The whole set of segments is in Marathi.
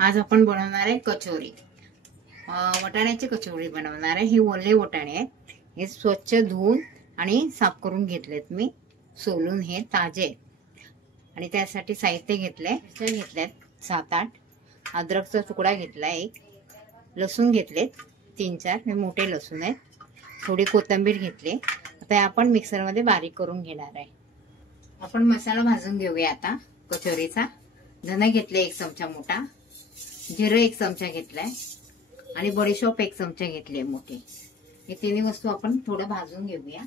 आज आपण बनवणार आहे कचोरी. वाटाण्याची कचोरी बनवणार आहे. ही ओले वाटाणे आहेत. हे स्वच्छ धुवून आणि साफ करून घेतलेत मी, सोलून. हे ताजे आणि त्यासाठी साहित्य घेतलंय. मिरच्या घेतल्यात 7-8, अद्रकचा तुकडा घेतलाय 1, लसूण घेतलेत 3-4, हे मोठे लसूण आहेत. थोडी कोथिंबीर घेतली. आता आपण मिक्सरमध्ये बारीक करून घेणार आहे. आपण मसाला भाजून घेऊया आता कचोरीचा. धने घेतले 1 चमचा मोठा, जिरं 1 चमचा घेतलाय आणि बडीशोप 1 चमचा घेतले मोठे. हे तिन्ही वस्तू आपण थोडं भाजून घेऊया.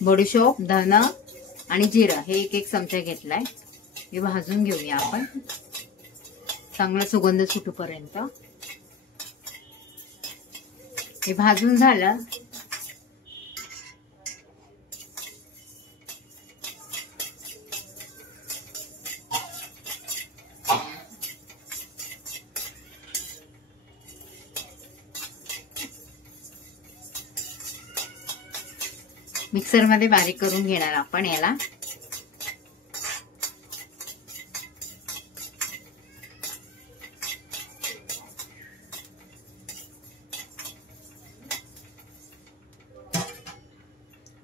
बडीशोप, धन आणि जिरं हे 1-1 चमचा घेतलाय. हे भाजून घेऊया आपण चांगला सुगंध सुटूपर्यंत. हे भाजून झालं मिक्सर मध्ये बारीक करून घेणार आपण याला.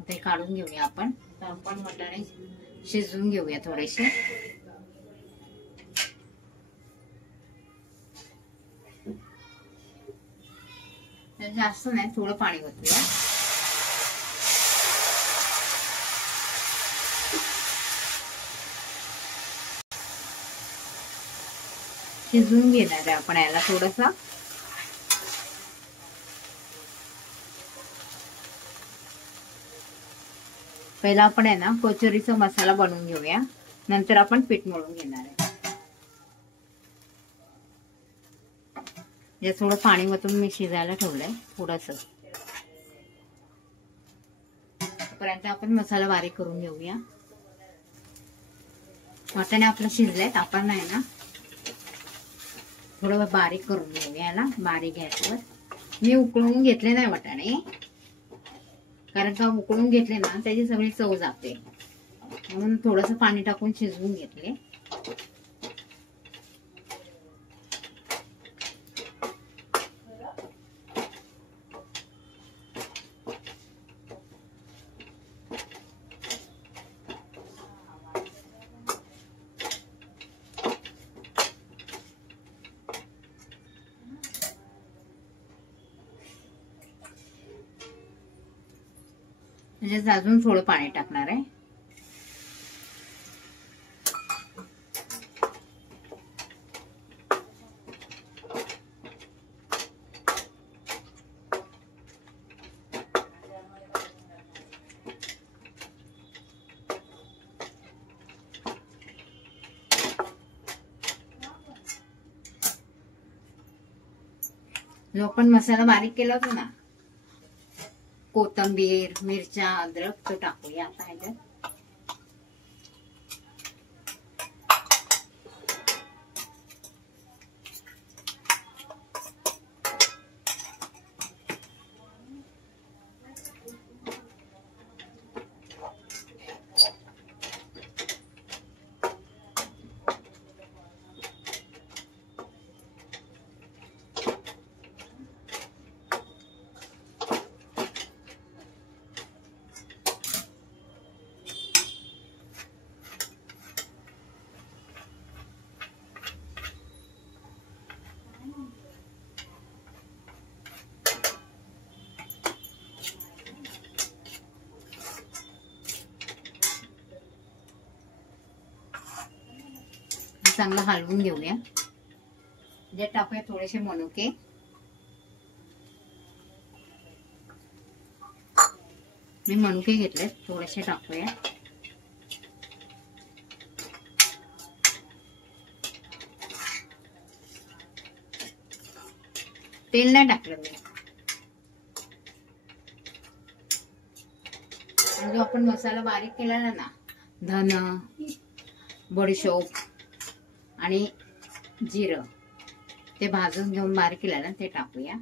ते काढून घेऊया आपण. तर आपण वाटाणे शिजवून घेऊया थोडेसे. जास्त नाही, थोडं पाणी ओतूया. शिजवून घेणार आहे आपण याला थोडंसं. पहिला आपण आहे ना कचोरीचा मसाला बनवून घेऊया, नंतर आपण पीठ मळून घेणार आहे. हे थोडं पाणी ओतून मी शिजायला ठेवलंय थोडंसं. तोपर्यंत आपण मसाला बारीक करून घेऊया. वाटाणे आपलं शिजलेत. आपण आहे ना थोडं बारीक करून घेऊया याला, बारीक गॅसवर. मी उकळून घेतले नाही वाटाणे, कारण का उकळून घेतले ना त्याची सगळी चव जाते, म्हणून थोडंसं पाणी टाकून शिजवून घेतले. म्हणजे अजून थोडं पाणी टाकणार आहे. जो आपण मसाला बारीक केला होता ना, कोथिंबीर, मिरच्या, अद्रक, तो टाकूया आता ह्याच्यात. चांगलं हलवून घेऊया. जे टाकूया थोडेसे मनुके. मी मनुके घेतले, थोडेसे टाकूया. तेल नाही टाकलं मी. जो आपण मसाला बारीक केलेला ना, धन, बडीशोप आणि जिरं, ते भाजून घेऊन बारीक केलेलं ते टाकूया.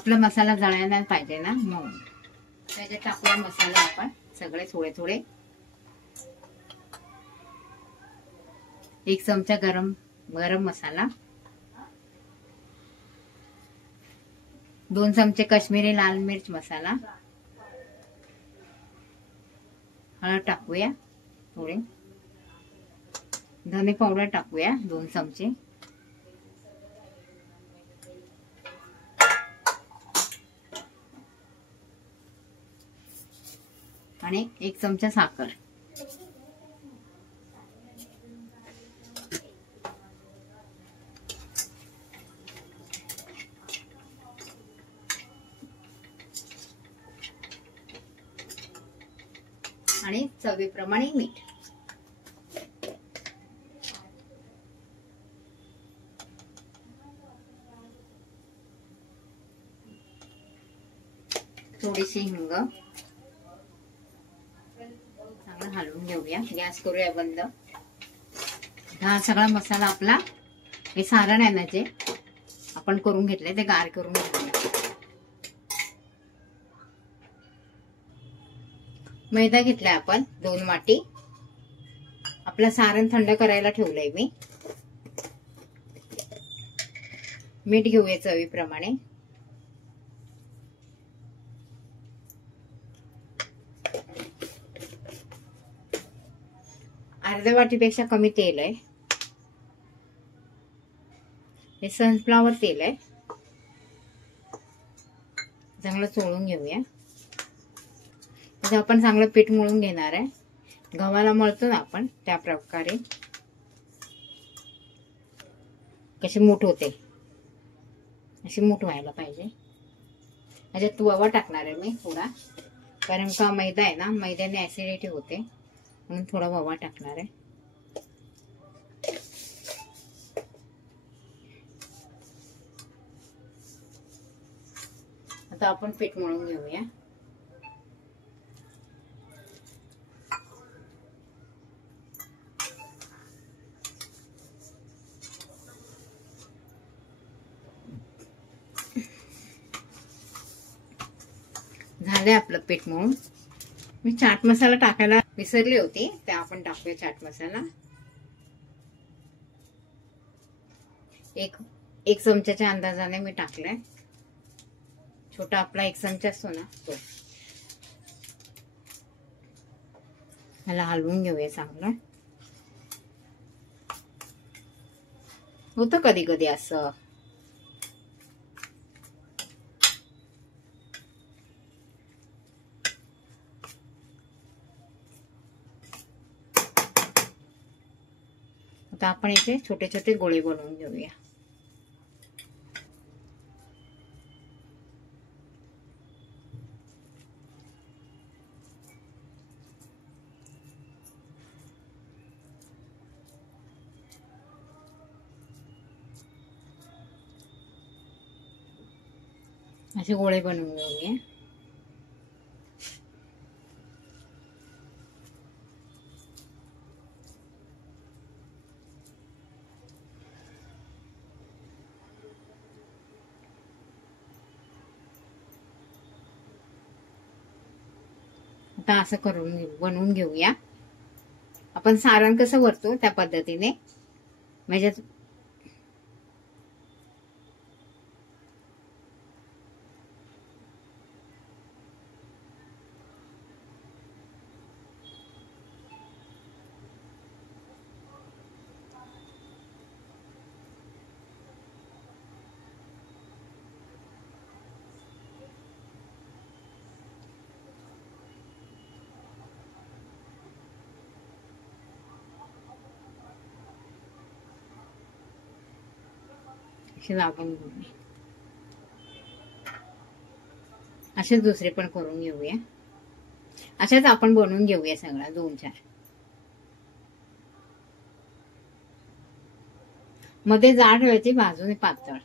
आपला मसाला जळायला नाही पाहिजे ना, म्हणून त्याच्यात टाकूया मसाले आपण सगळे थोडे थोडे. 1 चमचा गरम मसाला, 2 चमचे काश्मीरी लाल मिर्च मसाला, हळद टाकूया थोडे, धने पावडर टाकूया 2 चमचे, आणि 1 चमचा साखर. आणि चवीप्रमाणे मीठ. थोडीशी हिंग. चांगलं हलवून घेऊया. गॅस करूया बंद. हा सगळा मसाला आपला, हे सारण आहे ना जे आपण करून घेतलंय ते गार करून घेऊया. मैदा घेतलाय आपण 2 वाटी. आपलं सारण थंड करायला ठेवलंय मी. मीठ घेऊया चवीप्रमाणे. अर्ध्या वाटीपेक्षा कमी तेल आहे. हे सनफ्लॉवर तेल आहे. चांगलं चोळून घेऊया. आपण चांगलं पीठ मळून घेणार आहे. गव्हाला मळतो ना आपण त्या प्रकारे. कशी मूठ होते अशी मूठ व्हायला पाहिजे. त्याच्यात ओवा टाकणार आहे मी थोडा, कारण का मैदा आहे ना, मैद्याने ऍसिडिटी होते म्हणून थोडा ओवा टाकणार आहे. आता आपण पीठ मळून घेऊया. झाले आपलं पीठ मळून. मी चाट मसाला टाकायला विसरली होती, ते आपण टाकूया चाट मसाला. एक चमच्याच्या अंदाजाने मी टाकलाय. छोटा आपला 1 चमचा असतो ना तो. ह्याला हलवून घेऊया चांगलं. होतं कधी कधी असं. आता आपण याचे छोटे छोटे गोळे बनवून घेऊया. असे गोळे बनवून घेऊया. आता असं करून बनवून घेऊया. आपण सारण कसं भरतो त्या पद्धतीने. म्हणजे लागून घेऊया. असेच दुसरे पण करून घेऊया. अशाच आपण बनवून घेऊया सगळा 2-4. मध्ये जाड ठेवायची, बाजूने पातळ.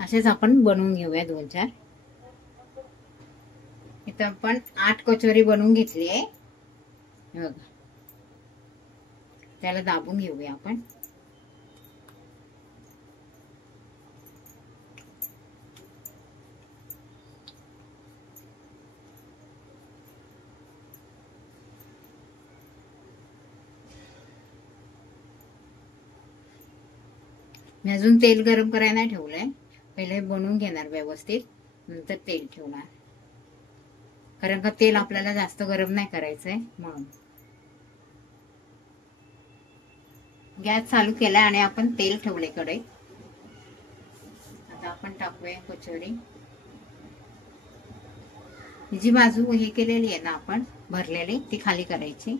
असेच आपण बनवून घेऊया 2-4. इथं आपण 8 कचोरी बनवून घेतली आहे. हे बघा, त्याला दाबून घेऊया आपण. मी अजून तेल गरम करायला नाही ठेवलंय. पहिले बनवून घेणार व्यवस्थित, नंतर तेल ठेवणार. कारण का तेल आपल्याला जास्त गरम नाही करायचंय म्हणून. गॅस चालू केलाय आणि आपण तेल ठेवले कढईत. आता आपण टाकूया कचोरी. जी बाजू हे केलेली आहे ना आपण भरलेली, ती खाली करायची.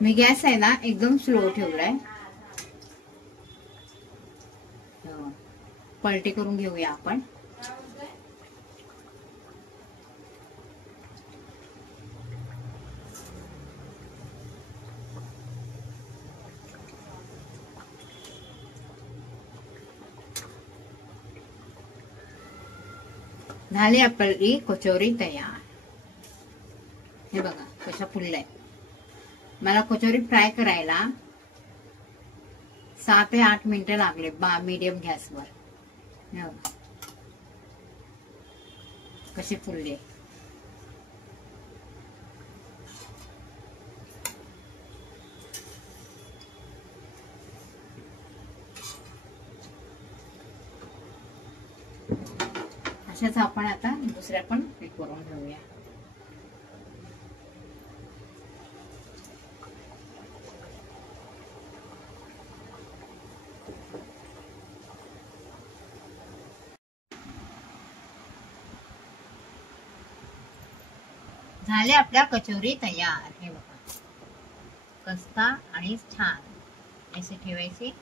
मी गॅस आहे ना एकदम स्लो ठेवलाय. पलटी करून घेऊया आपण. झाली आपली कचोरी तयार. हे बघा कशा फुलल्या. मला कचोरी फ्राय करायला 6 ते 8 मिनिटं लागले मीडियम गॅसवर. कशी फुलले. अशाच आपण आता दुसऱ्या पण पीठ करून घेऊया. झाले आपल्या कचोरी तयार. हे बघा कस्ता आणि छान असे ठेवायचे.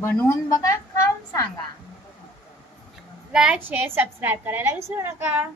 बनवून बघा, खाऊन सांगा. लाईक शेअर सबस्क्राईब करायला विसरू नका.